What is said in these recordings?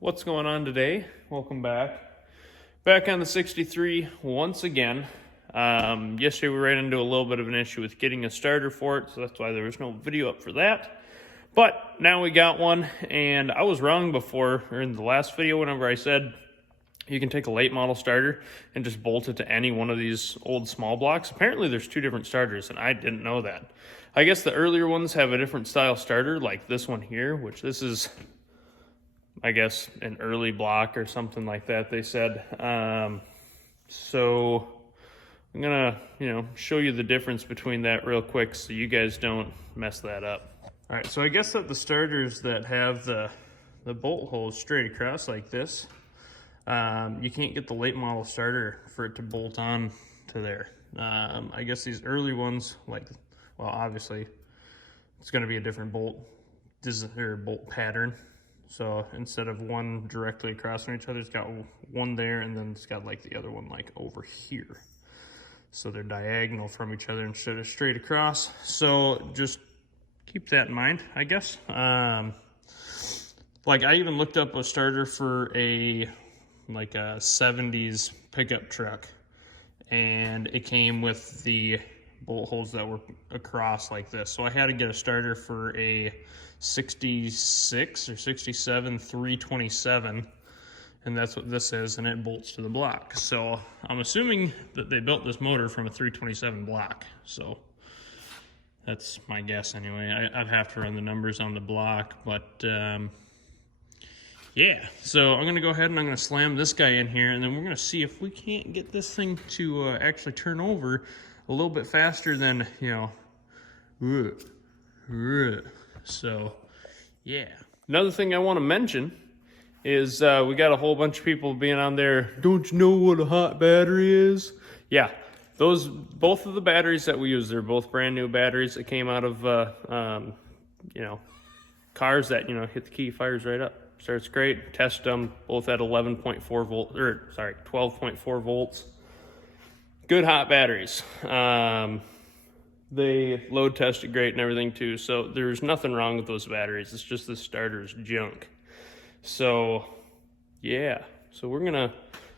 What's going on today? Welcome back. Back on the 63 once again. Yesterday we ran into a little bit of an issue with getting a starter for it, so that's why there was no video up for that. But now we got one, and I was wrong before, or in the last video whenever I said you can take a late model starter and just bolt it to any one of these old small blocks. Apparently there's two different starters, and I didn't know that. I guess the earlier ones have a different style starter, like this one here, which this is, I guess, an early block or something like that, they said. So I'm gonna, show you the difference between that real quick so you guys don't mess that up. All right, so I guess that the starters that have the bolt holes straight across like this, you can't get the late model starter for it to bolt on to there. I guess these early ones, well, obviously it's gonna be a different bolt pattern. So instead of one directly across from each other, it's got one there, and then it's got like the other one like over here. So they're diagonal from each other instead of straight across. So just keep that in mind, I guess. Like I even looked up a starter for a 70s pickup truck, and it came with the bolt holes that were across like this. So I had to get a starter for a 66 or 67 327, and that's what this is, and it bolts to the block. So I'm assuming that they built this motor from a 327 block. So that's my guess anyway. I'd have to run the numbers on the block, but yeah. So I'm gonna go ahead and I'm gonna slam this guy in here, and then we're gonna see if we can't get this thing to actually turn over a little bit faster than, so, yeah. Another thing I want to mention is we got a whole bunch of people being on there, don't you know what a hot battery is? Yeah, both of the batteries that we use, they're both brand new batteries that came out of, cars that, hit the key, fires right up. Starts great, test them, both at 12.4 volts. Good hot batteries. They load tested great and everything too, so there's nothing wrong with those batteries. It's just the starter's junk. So yeah, so we're gonna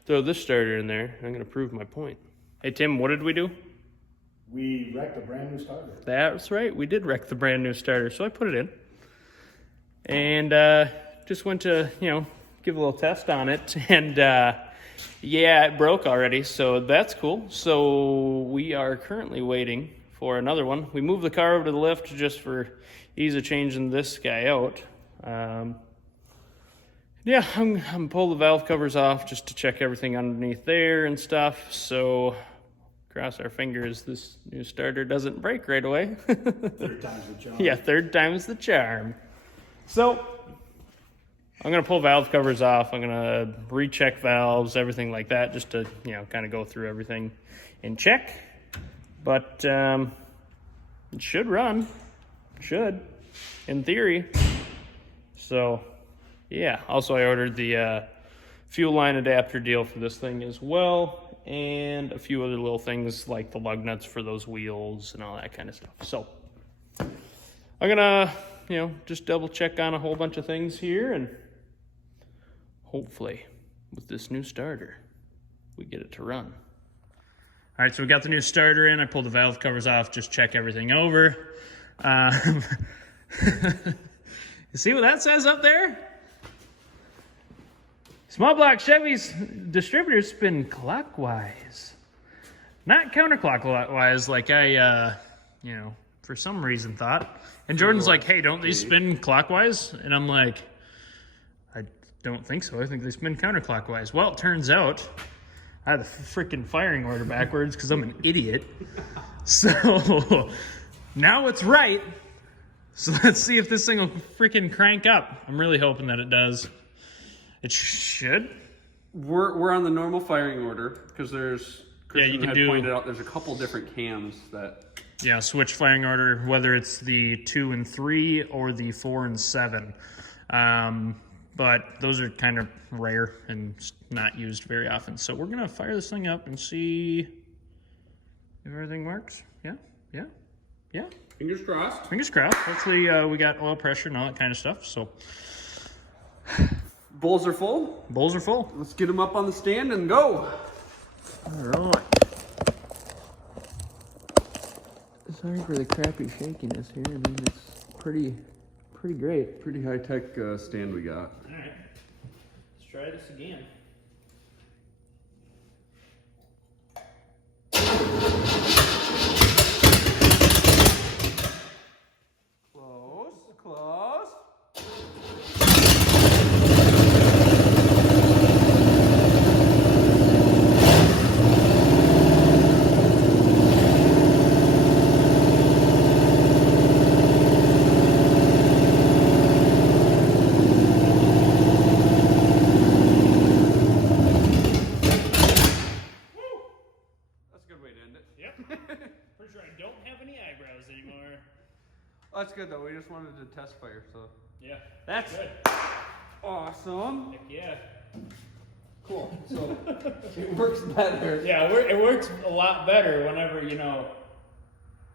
throw this starter in there, and I'm gonna prove my point. Hey Tim, what did we do? We wrecked a brand new starter. That's right, we did wreck the brand new starter. So I put it in and just went to give a little test on it, and yeah, it broke already, so that's cool. So we are currently waiting for another one. We moved the car over to the lift just for ease of changing this guy out. Yeah, I'm pull the valve covers off just to check everything underneath there and stuff. So cross our fingers this new starter doesn't break right away. Third time's the charm. Yeah, third time's the charm. So I'm gonna pull valve covers off. I'm gonna recheck valves, everything like that, just to kind of go through everything and check. But it should run, in theory. So yeah. Also, I ordered the fuel line adapter deal for this thing as well, and a few other little things like the lug nuts for those wheels and all that kind of stuff. So I'm gonna just double check on a whole bunch of things here, and hopefully with this new starter we get it to run. All right, so we got the new starter in. I pulled the valve covers off, just check everything over. You see what that says up there? Small block Chevy's distributors spin clockwise, not counterclockwise like I, for some reason thought. And Jordan's like, hey, don't these spin clockwise? And I'm like, I don't think so. I think they spin counterclockwise. Well, it turns out I had the freaking firing order backwards because I'm an idiot. So now it's right. So let's see if this thing will freaking crank up. I'm really hoping that it does. It should. We're on the normal firing order because there's, Christian had pointed out, there's a couple different cams that. Yeah, switch firing order, whether it's the 2 and 3 or the 4 and 7. But those are kind of rare and not used very often. So we're gonna fire this thing up and see if everything works. Yeah. Fingers crossed. Fingers crossed. Hopefully we got oil pressure and all that kind of stuff. So Bowls are full. Bowls are full. Let's get them up on the stand and go. All right. Sorry for the crappy shakiness here. I mean, it's pretty great. Pretty high-tech stand we got. All right. Let's try this again. Close. Pretty sure I don't have any eyebrows anymore. That's good though. We just wanted to test fire, so Yeah. that's good. awesome. Heck yeah. Cool. So it works better. Yeah, it works a lot better whenever, you know,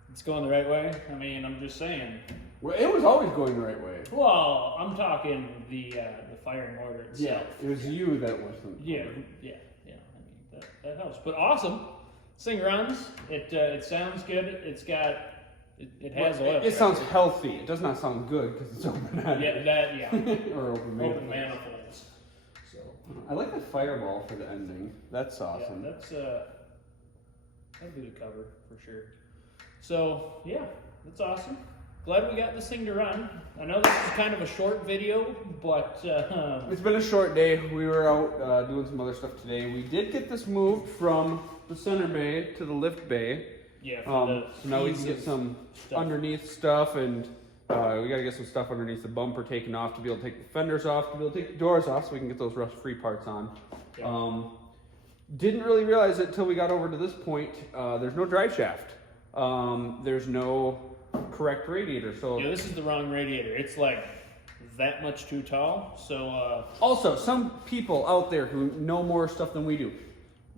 it's going the right way. I mean, I'm just saying. Well, it was always going the right way. Well, I'm talking the firing order itself. It was you that wasn't. Yeah. I mean, that helps. But awesome. This thing runs. It sounds good. It's got. It has oil. It sounds healthy. It does not sound good because it's open. Or open manifolds. So I like the fireball for the ending. That's awesome. Yeah, that'd be the cover for sure. So yeah, that's awesome. Glad we got this thing to run. I know this is kind of a short video, but it's been a short day. We were out doing some other stuff today. We did get this moved from the center bay to the lift bay. Yeah. So now we can get some underneath stuff, and we got to get some stuff underneath the bumper taken off to be able to take the fenders off, to be able to take the doors off, so we can get those rust-free parts on. Yeah. Didn't really realize it until we got over to this point. There's no drive shaft. There's no correct radiator. So yeah, this is the wrong radiator. It's like that much too tall. So also, some people out there who know more stuff than we do.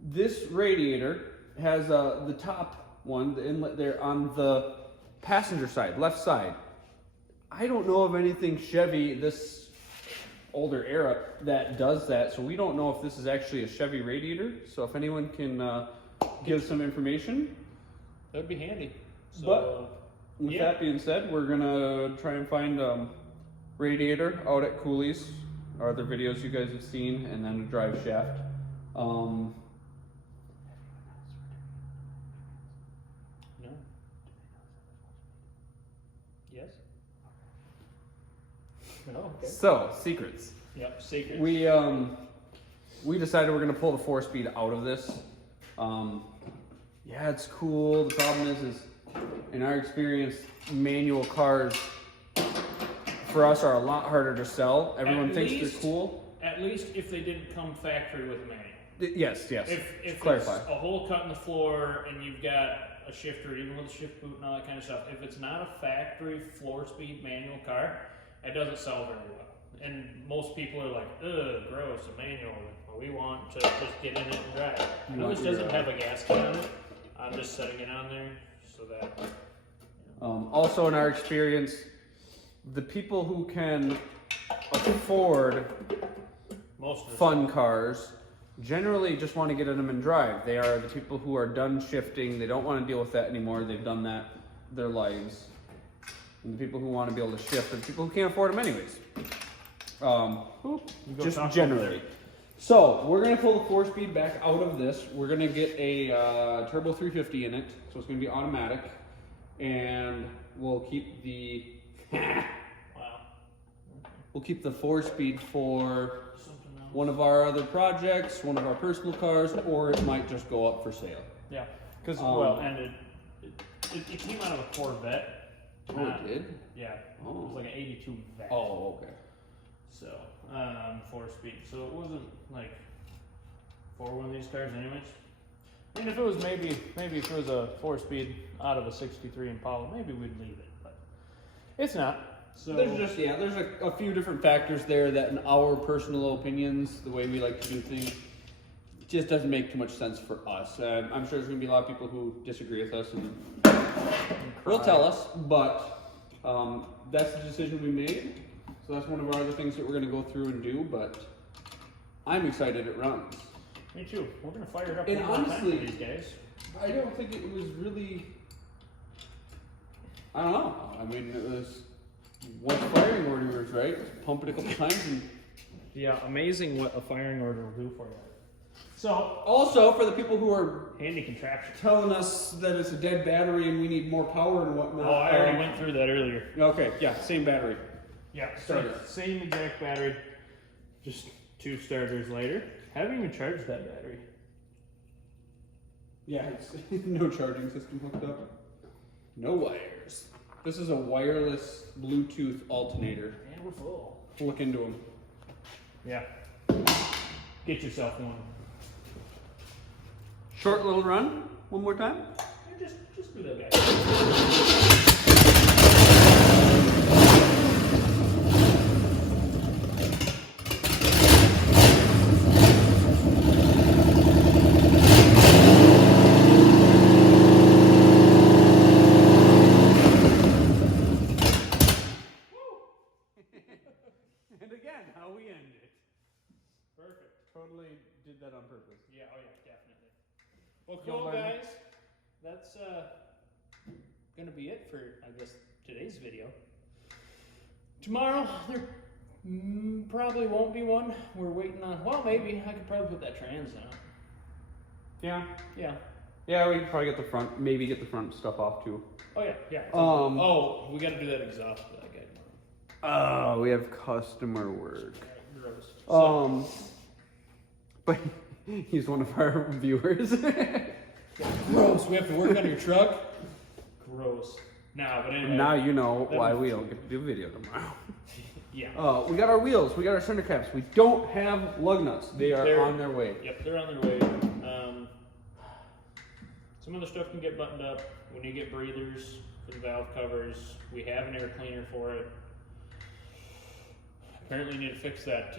This radiator has the top one, the inlet there on the passenger side, left side. I don't know of anything Chevy this older era that does that, so we don't know if this is actually a Chevy radiator. So if anyone can give some information, that would be handy. So, but with that being said, we're gonna try and find radiator out at Cooley's, or other videos you guys have seen, and then a drive shaft. No. Yes. No. Okay. So secrets. Yep. Secret. We decided we're gonna pull the 4-speed out of this. Yeah, it's cool. The problem is in our experience, manual cars for us are a lot harder to sell. Everyone thinks they're cool. At least if they didn't come factory with a manual. Yes. If Clarify. it's a hole cut in the floor and you've got a shifter, even with a shift boot and all that kind of stuff, if it's not a factory 4-speed manual car, it doesn't sell very well. And most people are like, ugh, gross, a manual. Well, we want to just get in it and drive. I know this doesn't have a gasket on it. I'm just setting it on there so that. Also, in our experience, the people who can afford Most of fun cars generally just want to get in them and drive. They are the people who are done shifting. They don't want to deal with that anymore. They've done that their lives. And the people who want to be able to shift are the people who can't afford them anyways. Just generally. So we're going to pull the 4-speed back out of this. We're going to get a turbo 350 in it. So it's going to be automatic. And we'll keep the... We'll keep the 4-speed for one of our other projects, one of our personal cars, or it might just go up for sale. Yeah, because and it came out of a Corvette. Oh, it did? Yeah. Oh. It was like an 82 Vet. Oh, okay. So 4-speed. So it wasn't like for one of these cars, anyways. I mean, if it was maybe if it was a 4-speed out of a '63 Impala, maybe we'd leave it, but it's not. So there's a few different factors there that, in our personal opinions, the way we like to do things, just doesn't make too much sense for us. I'm sure there's going to be a lot of people who disagree with us and will tell us, but that's the decision we made. So that's one of our other things that we're going to go through and do, but I'm excited it runs. Me too. We're gonna fire it up And one more time honestly, for these guys. I don't think it was really, I don't know. I mean, it was what firing order was, right? Pump it a couple times and... Yeah, amazing what a firing order will do for you. So, Also, for the people who are handy contraption. telling us that it's a dead battery and we need more power and whatnot. Oh, I already went through that earlier. Okay, yeah, same battery. Yeah, Starter. same exact battery, just 2 starters later. Haven't even charged that battery. Yeah, it's no charging system hooked up. No wires. This is a wireless Bluetooth alternator. And we're full. Look into them. Yeah. Get yourself one. Short little run. One more time. Yeah, just do that, guy. And again, how we end it. Perfect. Totally did that on purpose. Yeah, oh yeah, definitely. Well, Yo, cool, Lennon. guys. That's gonna be it for, I guess, today's video. Tomorrow, there probably won't be one. We're waiting on, well, maybe. I could probably put that trans on. Yeah. Yeah. Yeah, we could probably get the front, maybe get the front stuff off too. Oh, yeah, yeah. Um, we gotta do that exhaust for that guy tomorrow. Oh, we have customer work. Gross. So, But he's one of our viewers. gross. We have to work on your truck? Gross. Nah, but anyway. Now you know why we don't get to do video tomorrow. Yeah. We got our wheels, we got our center caps. We don't have lug nuts. They're They're on their way. Yep, they're on their way. Some other stuff can get buttoned up. We need to get breathers for the valve covers. We have an air cleaner for it. Apparently, need to fix that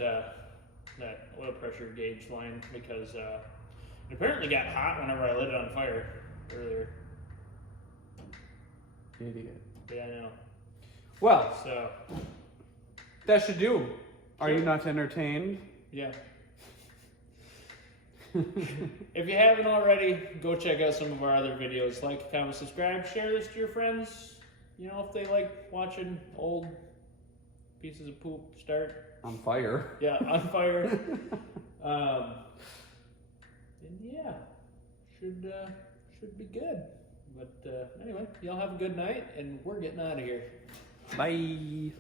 that oil pressure gauge line because it apparently got hot whenever I lit it on fire earlier. Idiot. Yeah, I know. Well, So, that should do. Are you not entertained? yeah. If you haven't already, go check out some of our other videos. Like, comment, subscribe, share this to your friends. You know, if they like watching old pieces of poop start. On fire. Yeah, on fire. And yeah, should be good. But anyway, y'all have a good night, and we're getting out of here. Bye.